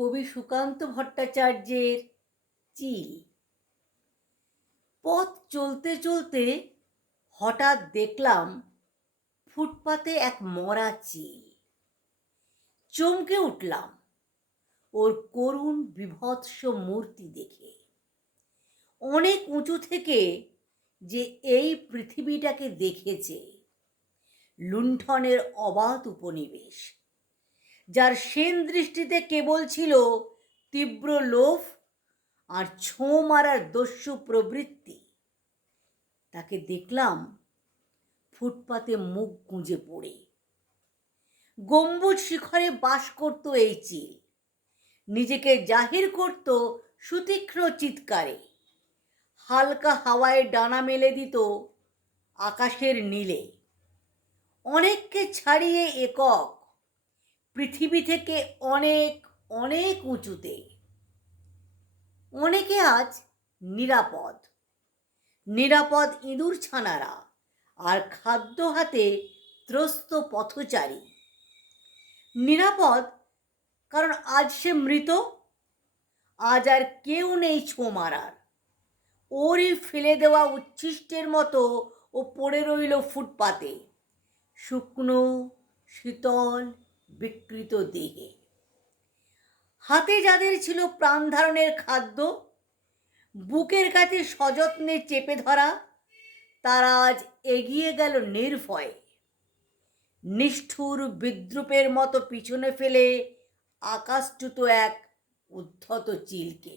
কবি সুকান্ত ভট্টাচার্যের চিল। পথ চলতে চলতে হঠাৎ দেখলাম ফুটপাতে এক মরা চিল। চমকে উঠলাম ওর করুণ বিভৎস মূর্তি দেখে। অনেক উঁচু থেকে যে এই পৃথিবীটাকে দেখেছে, লুণ্ঠনের অবাধ উপনিবেশ, যার সেন দৃষ্টিতে কেবল ছিল তীব্র লোভ আর ছোঁ মারার দস্যু প্রবৃত্তি, তাকে দেখলাম ফুটপাতে মুখ গুঁজে পড়ে। গম্বুজ শিখরে বাস করত এই চিল, নিজেকে জাহির করত সুতীক্ষ্ণ চিৎকারে, হালকা হাওয়ায় ডানা মেলে দিত আকাশের নীলে। অনেককে ছাড়িয়ে একক, পৃথিবী থেকে অনেক অনেক উঁচুতে। অনেকে আজ নিরাপদ, নিরাপদ ইঁদুর ছানারা আর খাদ্য হাতে ত্রস্ত পথচারী। নিরাপদ কারণ আজ সে মৃত, আজ আর কেউ নেই ছোঁ মারার। ওরই ফেলে দেওয়া উচ্ছিষ্টের মতো ও পড়ে রইল ফুটপাতে, শুকনো শীতল বিকৃত দেহে। হাতে যাদের ছিল প্রাণ ধারণের খাদ্য, বুকের কাছে সযত্নে চেপে ধরা, তারা আজ এগিয়ে গেল নির্ভয়ে, নিষ্ঠুর বিদ্রূপের মতো পিছনে ফেলে আকাশচ্যুত এক উদ্ধত চিলকে।